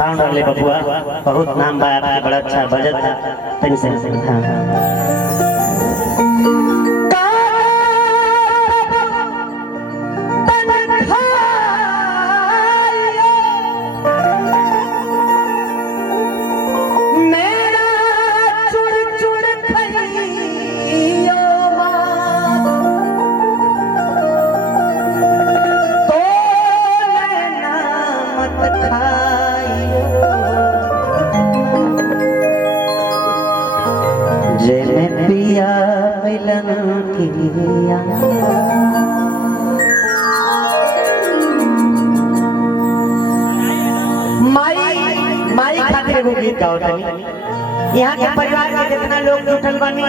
Sound वाले बबुआ बहुत नाम बा आपके, बड़ा अच्छा बजट था तनी से पिया मिलन किया माई खातिर वो गीत गाओ तनी। यहाँ के परिवार के जितना लोग जुटल बनी,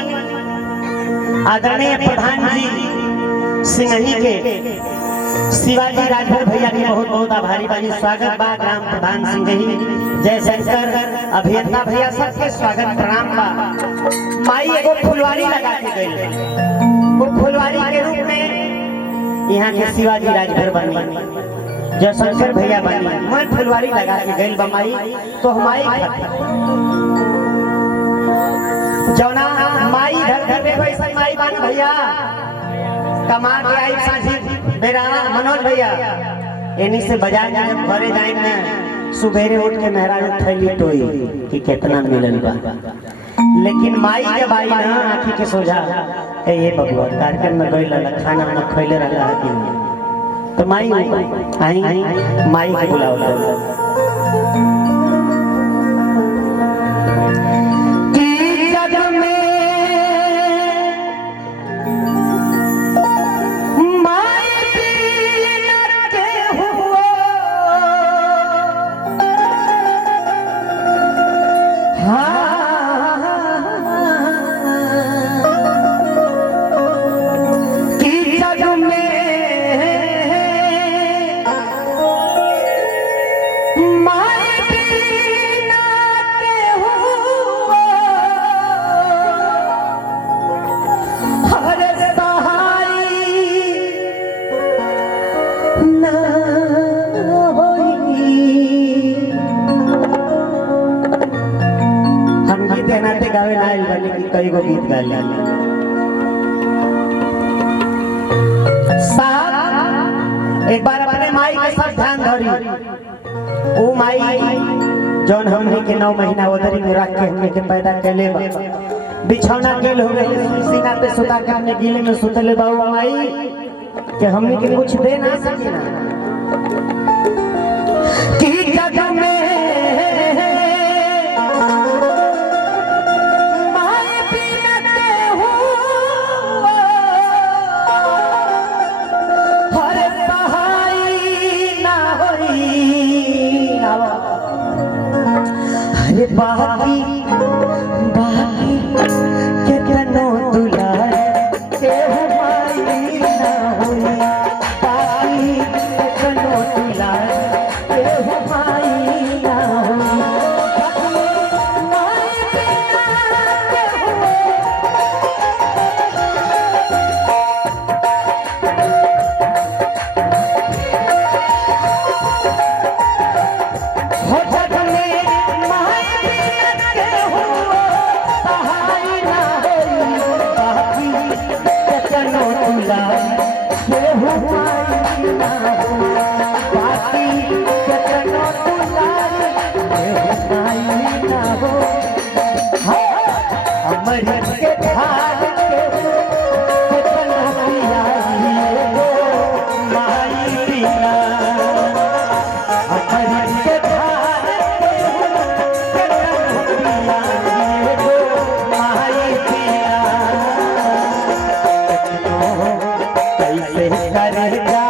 आदरणीय प्रधान जी सिंघही के शिवाजी राजभर भैया की बहुत बहुत आभारी बानी। स्वागत बा ग्राम प्रधान सिंघही, जयशंकर अभियंता भैया सबके स्वागत प्रणाम बा। माई एगो फुलवारी लगा के गई, वो फुलवारी के रूप में यहाँ के शिवाजी राजभर बनी, जयशंकर भैया बनी, मैं फुलवारी लगा के गई बा माई। तो हमारी जौना माई घर घर में कोई सब माई बानी भैया कमा के आई साझी मेरा मनोज भैया इन्हीं से बाजार जाए घरे जाए ना, सुबेरे उठ के मेहराज थैली टोई कि कितना मिलल बा, लेकिन माई जब आई ना आँखी के सोझा ये बबुआ कार्यक्रम में गई लला खाना वाना खैले रहा है कि तो माई आई माई के बुलाओ गावे लाइल बने की कई गो गीत गाले साहब। एक बार अपने माई के सब ध्यान धरी, वो माई जौन हमने के 9 महीना उधरी में रख के हमने के पैदा कैले बा, बिछौना गेल हो गए सीना पे सुता के हमने गीले में सुतले बा माई कि हमने के कुछ दे ना सके ना कि कदम में बाकी बाकी कितनो दुलार के हमारी ना हुई, बाकी कितनो दुलार के हमारी ना हुई, कैसे करे जा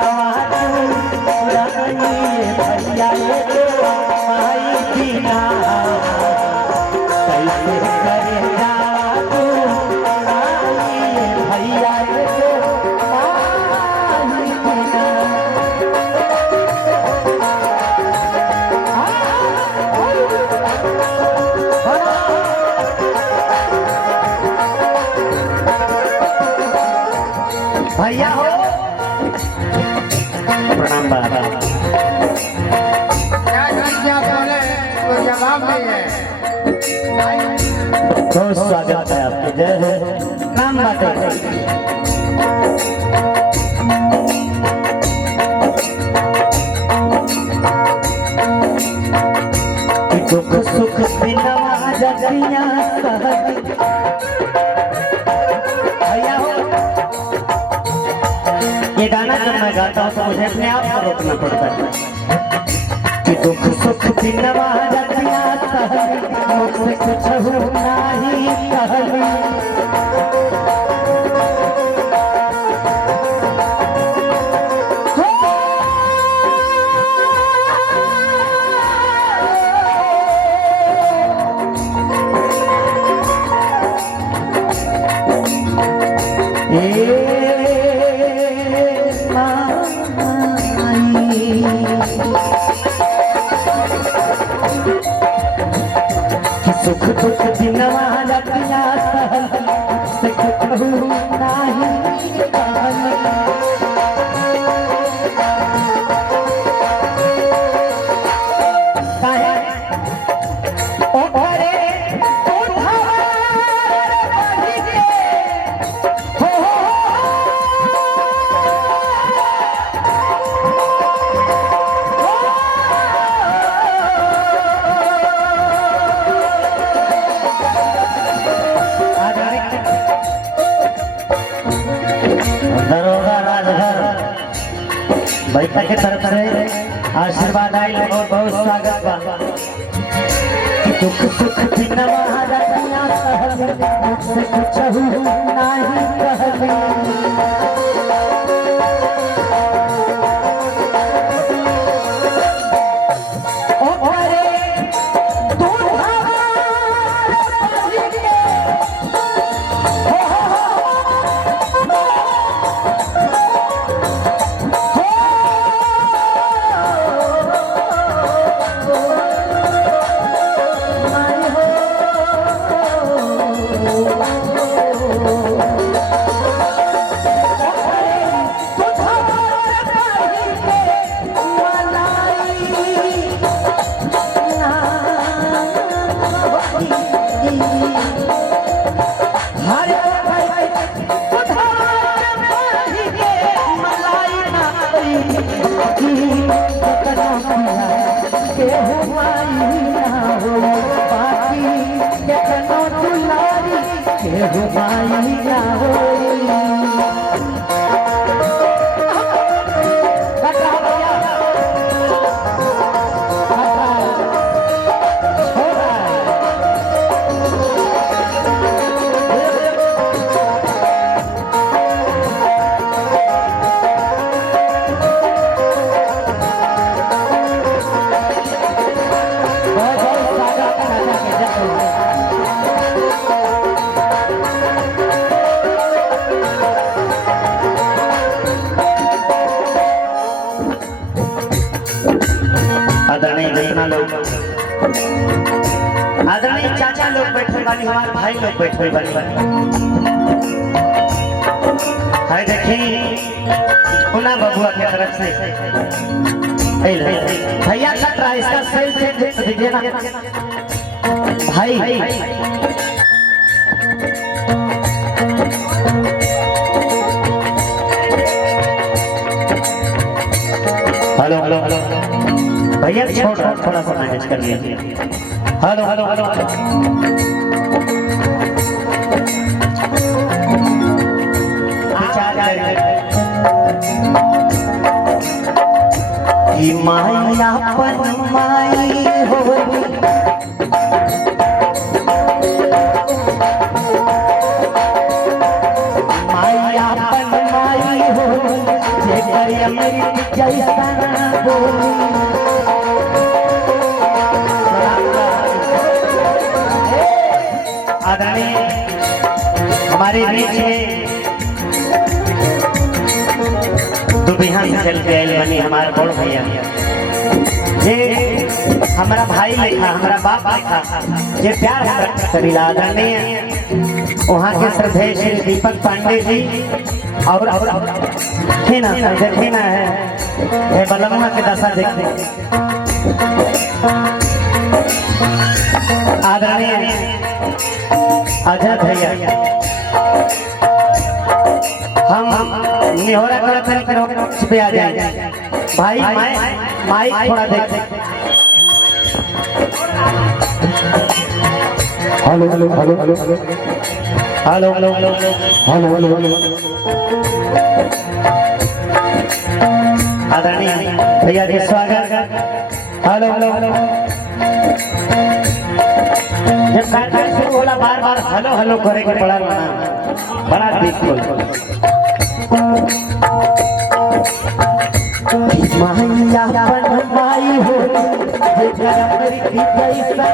तू नाम नहीं है। बहुत स्वागत है आपके। जय हो। नाम बताइए। दुख सुख बिना जगिया भैया हो। ये गाना जब मैं गाता हूँ तो मुझे अपने आप को रोकना पड़ता है कि दुख सुख बिना जगिया मुझसे कुछ नहीं कहली। सुख दुख दिनवा रतिया से कहू नाही कहली। दरोगा राजभर बैठक के तरफ से आशीर्वाद आई और बहुत स्वागत बा। दुख सुख दिनवा रतिया मुझसे कुछ नहीं कहली। आदरणीय चाचा लोग बैठे वाली, हमारे भाई लोग बैठे वाली है। देखी पुनः बबुआ की तरफ से भैया कट रहा है, इसका सेल चेंज दीजिए ना भाई। हेलो हेलो हेलो भैया छोड़ थोड़ा सा मैनेज कर लीजिए। हेलो हेलो हेलो माया पन माई हो माया पन माई हो अमृत जैसा बोली। आदरणीय हमारे बीच में दुबिहान से चल के आयल बनी हमारे बड़ भैया, ये हमारा भाई लिखा, हमारा बाप लिखा, ये प्यार करीला। आदरणीय वहाँ के श्रद्धेय श्री दीपक पांडे जी और देखी ना है बलमुआ के दशा देखते। आदरणीय अजय भैया हम निहोरा करते करो पे आ जाए भाई माइक थोड़ा देख hello hello hello hello hello hello hello hello hello hello hello आदरणीय भैया जी स्वागत हेलो हेलो हेलो जब कार्यक्रम शुरू होला बार बार हेलो हेलो करे के बड़ा देखो माया बन माई हो जे घर की जैसा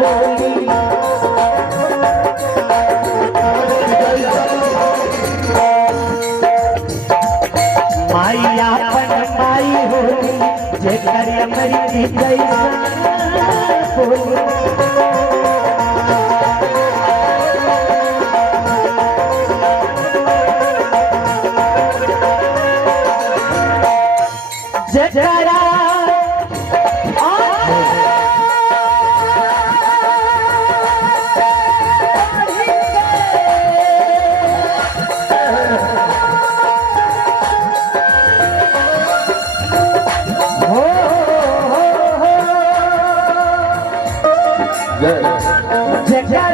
बोली माया बन माई हो जे घर की जैसा बोली जगरा जगरा